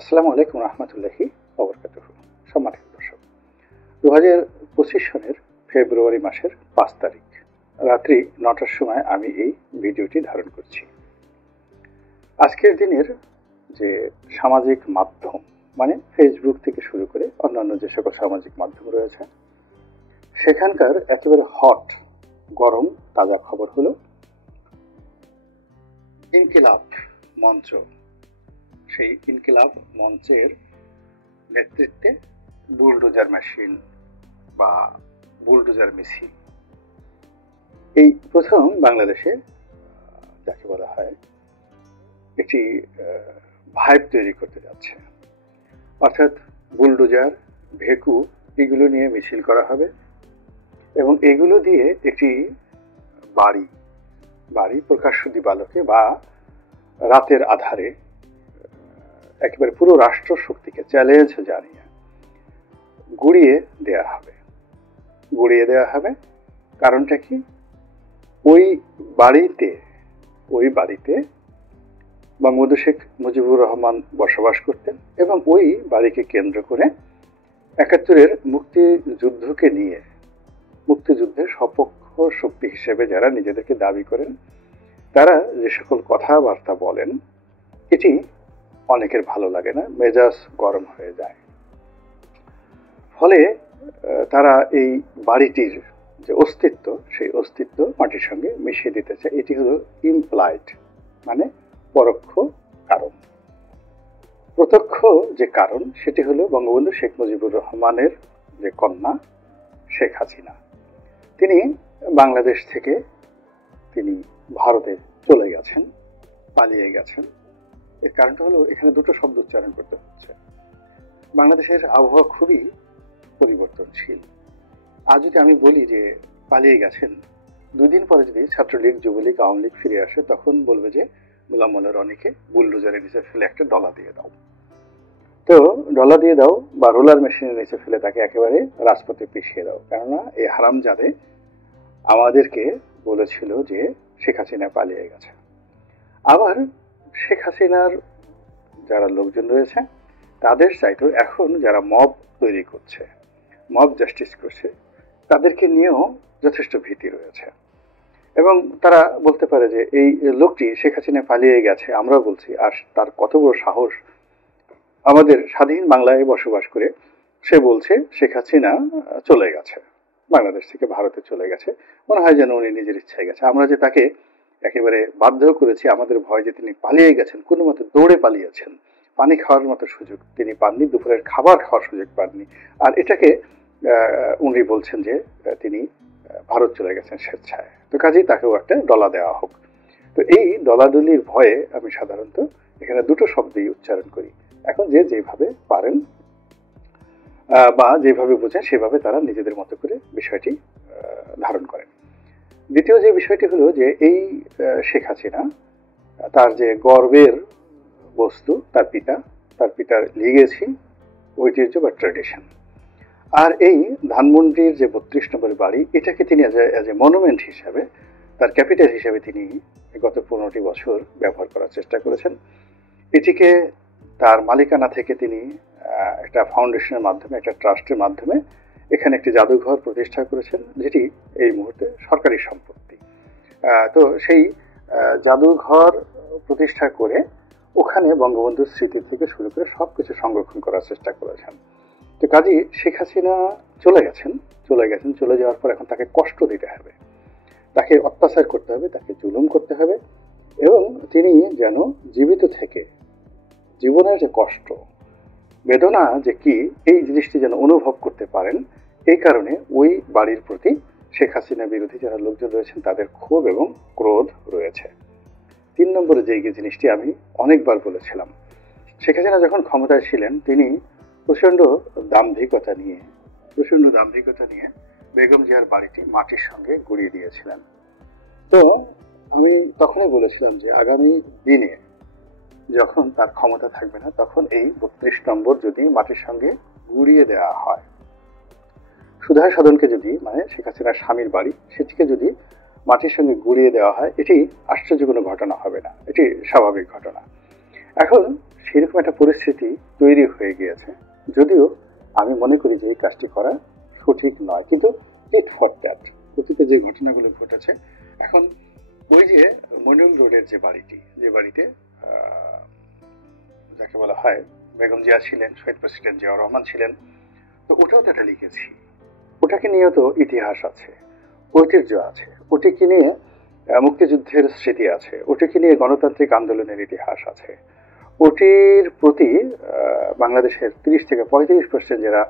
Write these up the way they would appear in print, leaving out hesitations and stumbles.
আসসালামু আলাইকুম রহমতুল্লাহি ওবরকাতুহু। সম্মানিত দর্শক, 2025 সনের ফেব্রুয়ারি মাসের 5 তারিখ রাত্রি 9টার সময় আমি এই ভিডিওটি ধারণ করছি। আজকের দিনের যে সামাজিক মাধ্যম মানে ফেসবুক থেকে শুরু করে অন্যান্য যে সকল সামাজিক মাধ্যম রয়েছে সেখানকার একেবারে হট গরম তাজা খবর হলো ইনকিলাব মঞ্চ। সেই ইনকিলাব মঞ্চের নেতৃত্বে বুলডোজার মেশিন বা বুলডোজার মিছিল এই প্রথম বাংলাদেশে যাকে বলা হয় একটি ভাইব তৈরি করতে যাচ্ছে। অর্থাৎ বুলডোজার, ভেকু এগুলো নিয়ে মিছিল করা হবে এবং এগুলো দিয়ে একটি বাড়ি প্রকাশ্য দিবালোকে বা রাতের আধারে একেবারে পুরো রাষ্ট্র শক্তিকে চ্যালেঞ্জ জানিয়ে গুড়িয়ে দেওয়া হবে। কারণটা কি? ওই বাড়িতে বঙ্গবন্ধু শেখ মুজিবুর রহমান বসবাস করতেন এবং ওই বাড়িকে কেন্দ্র করে ৭১-এর মুক্তিযুদ্ধের সপক্ষ শক্তি হিসেবে যারা নিজেদেরকে দাবি করেন তারা যে সকল কথাবার্তা বলেন এটি অনেকের ভালো লাগে না, মেজাজ গরম হয়ে যায়। ফলে তারা এই বাড়িটির যে অস্তিত্ব সেই অস্তিত্ব মাটির সঙ্গে মিশিয়ে দিতে চায়। এটি হলো ইমপ্লাইড মানে পরোক্ষ কারণ। প্রত্যক্ষ যে কারণ সেটি হলো বঙ্গবন্ধু শেখ মুজিবুর রহমানের যে কন্যা শেখ হাসিনা, তিনি বাংলাদেশ থেকে তিনি ভারতে চলে গেছেন, পালিয়ে গেছেন। এর কারণটা হলো এখানে দুটো শব্দ উচ্চারণ করতে হচ্ছে। বাংলাদেশের আবহাওয়া খুবই পরিবর্তনশীল। আজ যদি আমি বলি যে পালিয়ে গেছেন, 2 দিন পরে যদি ছাত্রলীগ, যুবলীগ, আওয়ামী লীগ ফিরে আসে তখন বলবে যে গোলাম মোল্লা রনিকে বুলডোজারের নিচে ফেলে একটা ডলা দিয়ে দাও। তো ডলা দিয়ে দাও বা রোলার মেশিনের নিচে ফেলে তাকে একেবারে রাজপথে পিছিয়ে দাও। কেননা এই হারামজাদে আমাদেরকে বলেছিল যে শেখ হাসিনা পালিয়ে গেছে। আবার শেখ হাসিনার যারা লোকজন রয়েছে তাদের চাইতেও এখন যারা মব তৈরি করছে, মব জাস্টিস করছে, তাদেরকে নিয়েও যথেষ্ট ভীতি রয়েছে এবং তারা বলতে পারে যে এই লোকটি শেখ হাসিনা পালিয়ে গেছে আমরাও বলছি, আর তার কত বড় সাহস আমাদের স্বাধীন বাংলায় বসবাস করে সে বলছে শেখ হাসিনা চলে গেছে, বাংলাদেশ থেকে ভারতে চলে গেছে। মনে হয় যেন উনি নিজের ইচ্ছায় গেছে। আমরা যে তাকে একেবারে বাধ্য করেছি, আমাদের ভয় যে তিনি পালিয়ে গেছেন, কোনো মতো দৌড়ে পালিয়েছেন, পানি খাওয়ার মতো সুযোগ তিনি পাননি, দুপুরের খাবার খাওয়ার সুযোগ পাননি, আর এটাকে উনি বলছেন যে তিনি ভারত চলে গেছেন স্বেচ্ছায়। তো কাজেই তাকেও একটা ডলা দেওয়া হোক। তো এই ডলাডলির ভয়ে আমি সাধারণত এখানে দুটো শব্দই উচ্চারণ করি। এখন যে যেভাবে পারেন বা যেভাবে বোঝেন সেভাবে তারা নিজেদের মতো করে বিষয়টি ধারণ করেন। দ্বিতীয় যে বিষয়টি হলো যে এই শেখ হাসিনা তার যে গর্বের বস্তু তার পিতার লিগেসি, ঐতিহ্য বা ট্র্যাডিশন, আর এই ধানমন্ডির যে 32 নম্বর বাড়ি এটাকে তিনি অ্যাজ এ মনুমেন্ট হিসাবে, তার ক্যাপিটাল হিসাবে তিনি গত 15টি বছর ব্যবহার করার চেষ্টা করেছেন। এটিকে তার মালিকানা থেকে তিনি একটা ফাউন্ডেশনের মাধ্যমে, একটা ট্রাস্টের মাধ্যমে এখানে একটি জাদুঘর প্রতিষ্ঠা করেছেন, যেটি এই মুহূর্তে সরকারি সম্পত্তি। তো সেই জাদুঘর প্রতিষ্ঠা করে ওখানে বঙ্গবন্ধুর স্মৃতি থেকে শুরু করে সবকিছু সংরক্ষণ করার চেষ্টা করেছেন। তো কাজেই শেখ হাসিনা চলে যাওয়ার পর এখন তাকে কষ্ট দিতে হবে, তাকে অত্যাচার করতে হবে, তাকে জুলুম করতে হবে এবং তিনি যেন জীবিত থেকে জীবনের যে কষ্ট বেদনা যে কি এই জিনিসটি যেন অনুভব করতে পারেন। এই কারণে ওই বাড়ির প্রতি শেখ হাসিনা বিরোধী যারা লোকজন রয়েছেন তাদের ক্ষোভ এবং ক্রোধ রয়েছে। 3 নম্বরে যে জিনিসটি আমি অনেকবার বলেছিলাম, শেখ হাসিনা যখন ক্ষমতায় ছিলেন তিনি প্রচন্ড দাম্ভিকতা নিয়ে বেগম জিয়ার বাড়িটি মাটির সঙ্গে গুড়িয়ে দিয়েছিলেন। তো আমি তখনই বলেছিলাম যে আগামী দিনে যখন তার ক্ষমতা থাকবে না তখন এই 32 নম্বর যদি মাটির সঙ্গে গুড়িয়ে দেওয়া হয়, সুধায় সদনকে যদি মানে শেখ হাসিনার স্বামীর বাড়ি সেটিকে যদি মাটির সঙ্গে গুড়িয়ে দেওয়া হয়, এটি আশ্চর্য কোনো ঘটনা হবে না, এটি স্বাভাবিক ঘটনা। এখন সেরকম একটা পরিস্থিতি তৈরি হয়ে গিয়েছে, যদিও আমি মনে করি যে এই কাজটি করা সঠিক নয়, কিন্তু ইট ফর দ্যাট অতীতে যে ঘটনাগুলো ঘটেছে। এখন ওই যে মনিউল রোডের যে বাড়িটি, যে বাড়িতে যাকে বলা হয় বেগম জিয়া ছিলেন, শহীদ প্রেসিডেন্ট জিয়াউর রহমান ছিলেন, তো ওটাও তো একটা লিখেছি। ওটাকে নিয়েও তো ইতিহাস আছে, ঐতিহ্য আছে, ওটিকে নিয়ে মুক্তিযুদ্ধের স্মৃতি আছে, ওটিকে নিয়ে গণতান্ত্রিক আন্দোলনের ইতিহাস আছে। ওটির প্রতি বাংলাদেশের 30 থেকে 35% যারা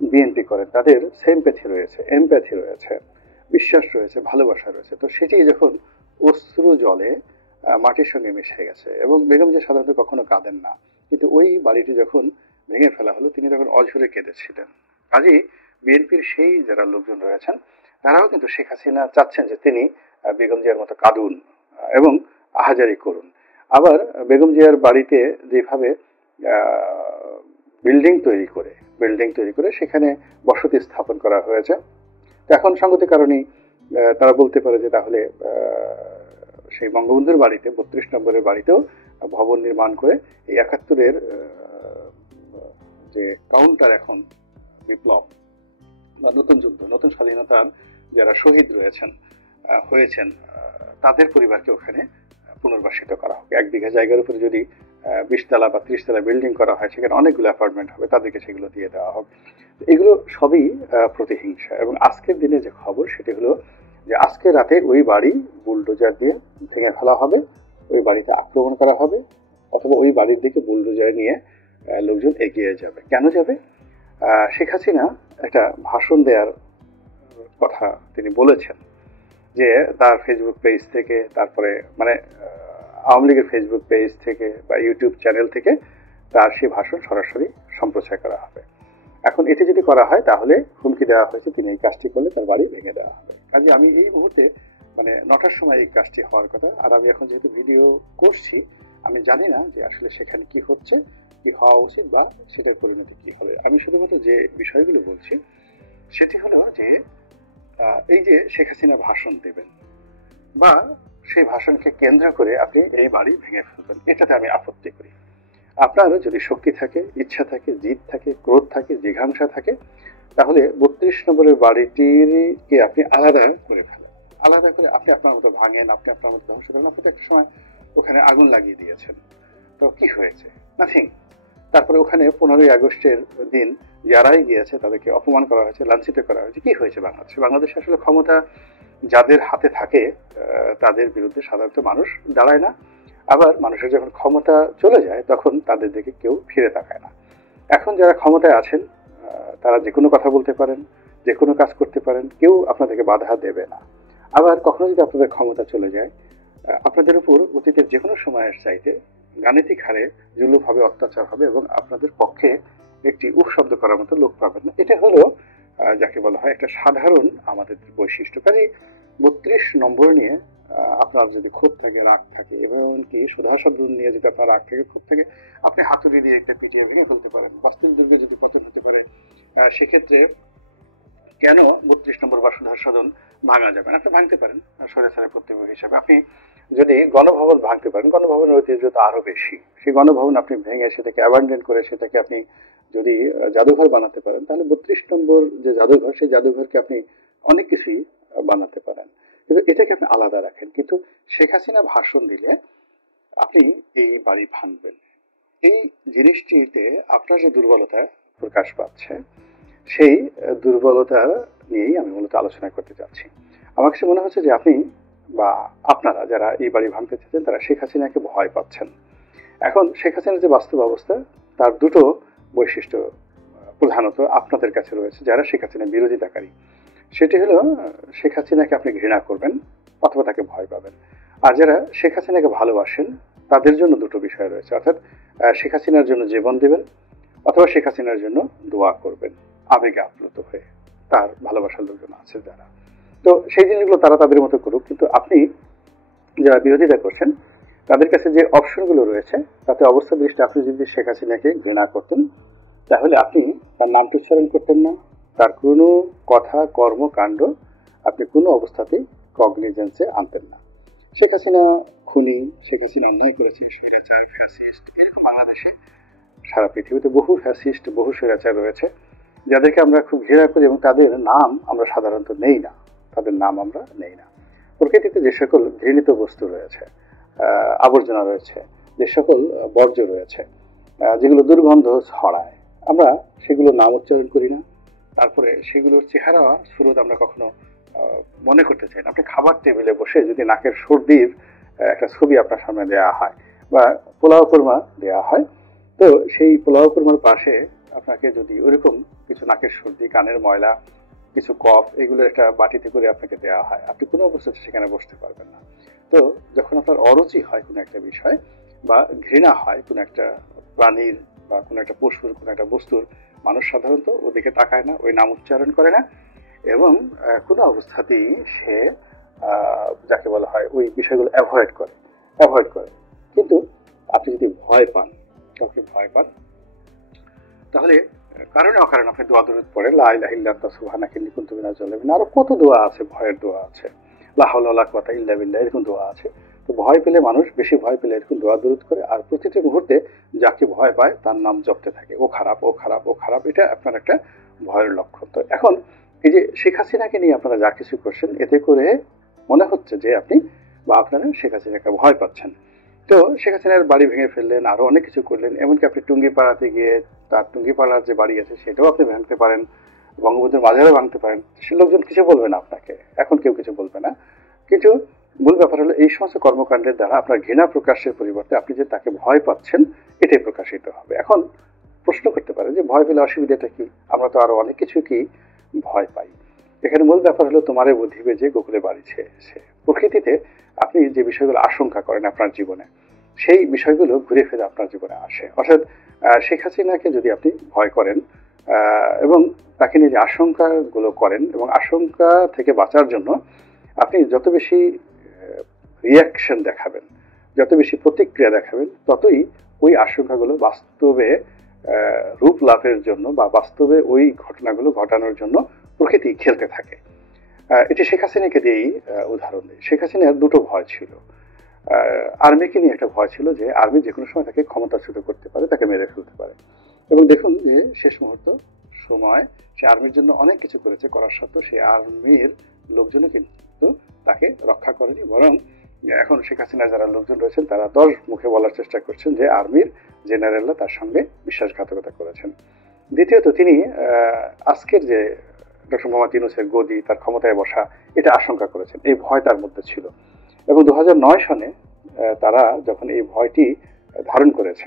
বিএনপি করেন তাদের সিম্প্যাথি রয়েছে, এমপ্যাথি রয়েছে, বিশ্বাস রয়েছে, ভালোবাসা রয়েছে। তো সেটি যখন অশ্রু জলে মাটির সঙ্গে মিশে গেছে, এবং বেগম যে সাধারণত কখনো কাঁদেন না, কিন্তু ওই বাড়িটি যখন ভেঙে ফেলা হলো তিনি তখন অঝরে কেঁদেছিলেন। কাজেই বিএনপির সেই যারা লোকজন রয়েছেন তারাও কিন্তু শেখ হাসিনা চাচ্ছেন যে তিনি বেগম জিয়ার মতো কাঁদুন এবং আহাজারি করুন। আবার বেগম জিয়ার বাড়িতে যেভাবে বিল্ডিং তৈরি করে সেখানে বসতি স্থাপন করা হয়েছে, তো এখন সঙ্গতি কারণেই তারা বলতে পারে যে তাহলে সেই বঙ্গবন্ধুর বাড়িতে 32 নম্বরের বাড়িতেও ভবন নির্মাণ করে এই 71-এর যে কাউন্টার এখন বিপ্লব বা নতুন যুদ্ধ, নতুন স্বাধীনতার যারা শহীদ হয়েছেন তাদের পরিবারকে ওখানে পুনর্বাসিত করা হবে। 1 বিঘা জায়গার উপরে যদি 20 তলা বা 30 তলা বিল্ডিং করা হয়, সেখানে অনেকগুলো অ্যাপার্টমেন্ট হবে, তাদেরকে সেগুলো দিয়ে দেওয়া হবে। এগুলো সবই প্রতিহিংসা। এবং আজকের দিনে যে খবর সেটি হলো যে আজকে রাতে ওই বাড়ি বুলডোজার দিয়ে ভেঙে ফেলা হবে, ওই বাড়িতে আক্রমণ করা হবে, অথবা ওই বাড়ির দিকে বুলডোজার নিয়ে লোকজন এগিয়ে যাবে। কেন যাবে? শেখ হাসিনা একটা ভাষণ দেওয়ার কথা তিনি বলেছেন, যে তার ফেসবুক পেজ থেকে, তারপরে মানে আওয়ামী লীগের ফেসবুক পেজ থেকে বা ইউটিউব চ্যানেল থেকে তার সেই ভাষণ সরাসরি সম্প্রচার করা হবে। এখন এটি যদি করা হয় তাহলে হুমকি দেওয়া হয়েছে তিনি এই কাজটি করলে তার বাড়ি ভেঙে দেওয়া হবে। কাজে আমি এই মুহূর্তে মানে 9টার সময় এই কাজটি হওয়ার কথা, আর আমি এখন যেহেতু ভিডিও করছি আমি জানি না যে আসলে সেখানে কি হচ্ছে, কি হওয়া উচিত বা সেটার পরিণতি কি হবে। আমি শুধুমাত্র যে বিষয়গুলো বলছি সেটি হলো যে এই যে শেখ হাসিনা ভাষণ দেবেন বা সেই ভাষণকে কেন্দ্র করে আপনি এই বাড়ি ভেঙে ফেলবেন, এটাতে আমি আপত্তি করি। আপনার যদি শক্তি থাকে, ইচ্ছা থাকে, জিদ থাকে, ক্রোধ থাকে, জিঘাংসা থাকে, তাহলে 32 নম্বরের বাড়িটিকে আপনি আলাদা করে ফেলেন, আলাদা করে আপনি আপনার মতো ভাঙেন, আপনি আপনার মতো ধ্বংস করেন। আপনি তো একটা সময় ওখানে আগুন লাগিয়ে দিয়েছেন, তো কি হয়েছে? নাথিং। তারপরে ওখানে 15ই আগস্টের দিন যারাই গিয়েছে তাদেরকে অপমান করা হয়েছে, লাঞ্ছিত করা হয়েছে। কি হয়েছে বাংলাদেশে? বাংলাদেশে আসলে ক্ষমতা যাদের হাতে থাকে তাদের বিরুদ্ধে সাধারণত মানুষ দাঁড়ায় না, আবার মানুষের যখন ক্ষমতা চলে যায় তখন তাদের দিকে কেউ ফিরে তাকায় না। এখন যারা ক্ষমতায় আছেন তারা যে কোনো কথা বলতে পারেন, যে কোনো কাজ করতে পারেন, কেউ আপনাদেরকে বাধা দেবে না। আবার কখনো যদি আপনাদের ক্ষমতা চলে যায়, আপনাদের উপর অতীতের যে কোনো সময়ের চাইতে গাণিতিক হারে জুলুমভাবে অত্যাচার হবে এবং আপনাদের পক্ষে একটি উফ শব্দ করার মতো লোক পাবেন না। এটা হলো যাকে বলা হয় একটা সাধারণ আমাদের বৈশিষ্ট্য। কাজে 32 নম্বর নিয়ে আপনার যদি ক্ষোভ থাকে, রাগ থাকে, এমনকি সুধাশব্দ নিয়ে যদি আপনার রাগ থাকে, ক্ষোভ থাকে, আপনি হাতুড়ি দিয়ে একটা পিটিয়ে ভেঙে ফেলতে পারেন। বাস্তব দুর্গে যদি পতন হতে পারে, সেক্ষেত্রে কেন 32 নম্বর বা সুধাসদন ভাঙা যাবে না? আপনি ভাঙতে পারেন স্বৈরাচারের প্রতিনিধি হিসেবে। আপনি যদি গণভবন ভাঙতে পারেন, গণভবনের ঐতিহ্য তো আরো বেশি, সেই গণভবন আপনি ভেঙে সেটাকে অ্যাবান্ডন করে সেটাকে আপনি যদি জাদুঘর বানাতে পারেন, তাহলে 32 নম্বর যে জাদুঘর, সেই জাদুঘরকে আপনি অনেক কিছুই বানাতে পারেন। কিন্তু এটাকে আপনি আলাদা রাখেন। কিন্তু শেখ হাসিনা ভাষণ দিলে আপনি এই বাড়ি ভাঙবেন, এই জিনিসটিতে আপনার যে দুর্বলতা প্রকাশ পাচ্ছে, সেই দুর্বলতা নিয়েই আমি মূলত আলোচনা করতে চাচ্ছি। আমার কাছে মনে হচ্ছে যে আপনি বা আপনারা যারা এই বাড়ি ভাঙতে চাচ্ছেন তারা শেখ হাসিনাকে ভয় পাচ্ছেন। এখন শেখ হাসিনার যে বাস্তব অবস্থা, তার দুটো বৈশিষ্ট্য প্রধানত আপনাদের কাছে রয়েছে যারা শেখ হাসিনার বিরোধিতাকারী। সেটি হলো শেখ হাসিনাকে আপনি ঘৃণা করবেন অথবা তাকে ভয় পাবেন। আর যারা শেখ হাসিনাকে ভালোবাসেন তাদের জন্য দুটো বিষয় রয়েছে, অর্থাৎ শেখ হাসিনার জন্য জীবন দেবেন অথবা শেখ হাসিনার জন্য দোয়া করবেন আবেগে আপ্লুত হয়ে। তার ভালোবাসার লোকজন আছে যারা, তো সেই জিনিসগুলো তারা তাদের মতো করুক। কিন্তু আপনি যারা বিরোধিতা করছেন তাদের কাছে যে অপশনগুলো রয়েছে তাতে অবস্থা দৃষ্টি আপনি যদি শেখ হাসিনাকে ঘৃণা করতেন তাহলে আপনি তার নামটি উচ্চারণ করতেন না, তার কোনো কথা কর্মকাণ্ড আপনি কোনো অবস্থাতেই কগনিজেন্সে আনতেন না। শেখ হাসিনা খুনি, শেখ হাসিনা অন্যায় করেছে, স্বৈরাচার, ফ্যাসিস্ট, এরকম বাংলাদেশে, সারা পৃথিবীতে বহু ফ্যাসিস্ট, বহু স্বৈরাচার রয়েছে যাদেরকে আমরা খুব ঘৃণা করি এবং তাদের নাম আমরা সাধারণত নেই না, তাদের নাম আমরা নেই না। প্রকৃতিতে যে সকল ঘৃণিত বস্তু রয়েছে, আবর্জনা রয়েছে, যে সকল বর্জ্য রয়েছে, যেগুলো দুর্গন্ধ ছড়ায়, আমরা সেগুলো নাম উচ্চারণ করি না। তারপরে সেগুলোর চেহারা সুরত আমরা কখনো মনে করতে চাই না। আপনি খাবার টেবিলে বসে যদি নাকের সর্দির একটা ছবি আপনার সামনে দেওয়া হয় বা পোলাও কোরমা দেওয়া হয়, তো সেই পোলাও কোরমার পাশে আপনাকে যদি ওইরকম কিছু নাকের সর্দি, কানের ময়লা, কিছু কফ, এগুলো একটা বাটিতে করে আপনাকে দেওয়া হয়, আপনি কোনো অবস্থাতে সেখানে বসতে পারবেন না। তো যখন আপনার অরুচি হয় কোনো একটা বিষয় বা ঘৃণা হয় কোনো একটা প্রাণীর বা কোনো একটা পশুর, কোনো একটা বস্তুর, মানুষ সাধারণত ওদিকে তাকায় না, ওই নাম উচ্চারণ করে না এবং কোনো অবস্থাতেই সে যাকে বলা হয় ওই বিষয়গুলো অ্যাভয়েড করে। কিন্তু আপনি যদি ভয় পান, কাউকে ভয় পান, তাহলে কারণে অকারণে আপনি দোয়া দরুদ পড়েন, লা ইলাহা ইল্লা আনতা সুবহানাকা ইন্নী কুনতু মিনাজ জালিমিন, আরো কত দোয়া আছে, ভয়ের দোয়া আছে, লা হাওলা ওয়ালা কুওয়াতা ইল্লা বিল্লাহ, এরকম দোয়া আছে। তো ভয় পেলে মানুষ, বেশি ভয় পেলে এরকম দোয়া দরুদ করে আর প্রতিটি মুহূর্তে যাকে ভয় পায় তার নাম জপতে থাকে, ও খারাপ, ও খারাপ, ও খারাপ। এটা আপনার একটা ভয়ের লক্ষণ। তো এখন এই যে শেখ হাসিনাকে নিয়ে আপনারা যা কিছু করছেন, এতে করে মনে হচ্ছে যে আপনি বা আপনারা শেখ হাসিনাকে ভয় পাচ্ছেন। তো শেখ হাসিনার বাড়ি ভেঙে ফেললেন, আরো অনেক কিছু করলেন, এমনকি আপনি টুঙ্গিপাড়াতে গিয়ে তার টুঙ্গিপাড়ার যে বাড়ি আছে সেটাও আপনি ভাঙতে পারেন, বঙ্গবন্ধুর মাজারও ভাঙতে পারেন। সে লোকজন কিছু বলবে না আপনাকে, এখন কেউ কিছু বলবে না। কিন্তু মূল ব্যাপার হলো এই সমস্ত কর্মকাণ্ডের দ্বারা আপনার ঘৃণা প্রকাশের পরিবর্তে আপনি যে তাকে ভয় পাচ্ছেন এটাই প্রকাশিত হবে। এখন প্রশ্ন করতে পারে যে ভয় পেলে অসুবিধাটা কি? আমরা তো আরো অনেক কিছু কি ভয় পাই। এখানে মূল ব্যাপার হলো তোমারে বুদ্ধিবে যে গোকুলে বাড়িছে সে। প্রকৃতিতে আপনি যে বিষয়গুলো আশঙ্কা করেন আপনার জীবনে, সেই বিষয়গুলো ঘুরে ফিরে আপনার জীবনে আসে। অর্থাৎ শেখ হাসিনাকে যদি আপনি ভয় করেন এবং তাকে নিয়ে যে আশঙ্কাগুলো করেন, এবং আশঙ্কা থেকে বাঁচার জন্য আপনি যত বেশি রিয়াকশন দেখাবেন, যত বেশি প্রতিক্রিয়া দেখাবেন, ততই ওই আশঙ্কাগুলো বাস্তবে রূপ লাভের জন্য বা বাস্তবে ওই ঘটনাগুলো ঘটানোর জন্য প্রকৃতি খেলতে থাকে। এটি শেখ হাসিনাকে দিয়েই উদাহরণ দিই। শেখ হাসিনার দুটো ভয় ছিল। আর্মিকে নিয়ে একটা ভয় ছিল যে আর্মি যে কোনো সময় তাকে ক্ষমতাচ্যুত করতে পারে, তাকে মেরে ফেলতে পারে। এবং দেখুন যে শেষ মুহূর্ত সময় সে আর্মির জন্য অনেক কিছু করেছে, করার সত্ত্বেও সেই আর্মির লোকজনও কিন্তু তাকে রক্ষা করেনি, বরং এখন শেখ হাসিনা যারা লোকজন রয়েছেন তারা 10 মুখে বলার চেষ্টা করছেন যে আর্মির জেনারেলরা তার সঙ্গে বিশ্বাসঘাতকতা করেছেন। দ্বিতীয়ত তিনি আজকের যে ডক্টর মোহাম্মদ ইউনূসের গদি, তার ক্ষমতায় বসা, এটা আশঙ্কা করেছেন, এই ভয় তার মধ্যে ছিল। এবং 2009 সনে তারা যখন এই ভয়টি ধারণ করেছে,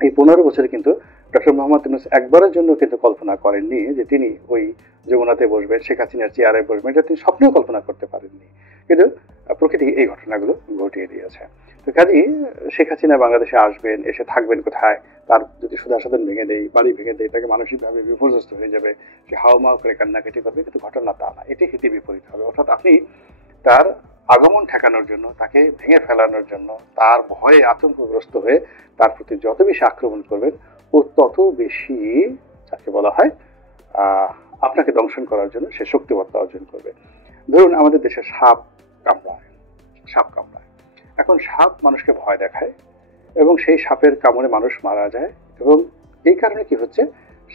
এই 15 বছরে কিন্তু ডক্টর মোহাম্মদ ইউনূস একবারের জন্য কিন্তু কল্পনা করেননি যে তিনি ওই যমুনাতে বসবেন, শেখ হাসিনার চেয়ারে বসবেন, এটা তিনি স্বপ্নেও কল্পনা করতে পারেননি। কিন্তু প্রকৃতি এই ঘটনাগুলো ঘটিয়ে দিয়েছে। তো কাজেই শেখ হাসিনা বাংলাদেশে আসবেন, এসে থাকবেন কোথায়, তার যদি সুধাসাধন ভেঙে দেয়, বাড়ি ভেঙে দেয়, তাকে মানসিকভাবে বিপর্যস্ত হয়ে যাবে, সে হাওমাও করে কান্নাকাটি করবে, কিন্তু ঘটনা তা না, এটি হিতে বিপরীত হবে। অর্থাৎ আপনি তার আগমন ঠেকানোর জন্য, তাকে ভেঙে ফেলানোর জন্য, তার ভয়ে আতঙ্কগ্রস্ত হয়ে তার প্রতি যত বেশি আক্রমণ করবেন, ও তত বেশি যাকে বলা হয় আপনাকে দংশন করার জন্য সে শক্তিমত্তা অর্জন করবে। ধরুন আমাদের দেশে সাপ কামড়ায়, এখন সাপ মানুষকে ভয় দেখায় এবং সেই সাপের কামড়ে মানুষ মারা যায়। এবং এই কারণে কি হচ্ছে,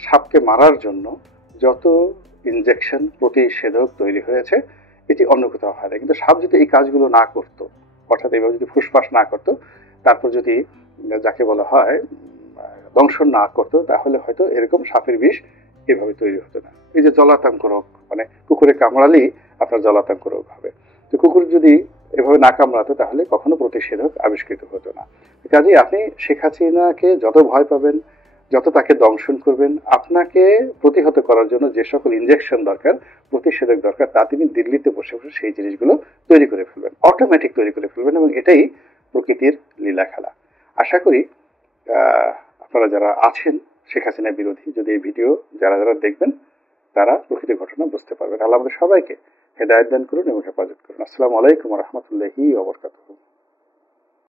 সাপকে মারার জন্য যত ইনজেকশন, প্রতিষেধক তৈরি হয়েছে, এটি অন্য কোথাও হয় না। কিন্তু সাপ যদি এই কাজগুলো না করতো, অর্থাৎ এইভাবে যদি ফুসফাস না করতো, তারপর যদি যাকে বলা হয় দংশন না করতো, তাহলে হয়তো এরকম সাপের বিষ এভাবে তৈরি হতো না। এই যে জলাতঙ্ক রোগ, মানে কুকুরে কামড়ালেই আপনার জলাতঙ্ক রোগ হবে। তো কুকুর যদি এভাবে না কামড়াতো তাহলে কখনো প্রতিষেধক আবিষ্কৃত হতো না। কাজেই আপনি শেখ হাসিনাকে যত ভয় পাবেন, যত তাকে দংশন করবেন, আপনাকে প্রতিহত করার জন্য যে সকল ইনজেকশন দরকার, প্রতিষেধক দরকার, তা তিনি দিল্লিতে বসে বসে সেই জিনিসগুলো তৈরি করে ফেলবেন, অটোমেটিক তৈরি করে ফেলবেন। এবং এটাই প্রকৃতির লীলা খেলা। আশা করি আপনারা যারা আছেন শেখ হাসিনা বিরোধী, যদি এই ভিডিও যারা যারা দেখবেন তারা প্রকৃতির ঘটনা বুঝতে পারবেন। আল্লাহ আমাদের সবাইকে হেদায়েত দান করুন এবং হেফাজত করুন। আসসালামু আলাইকুম ওয়া রাহমাতুল্লাহি ওয়া বারাকাতুহু।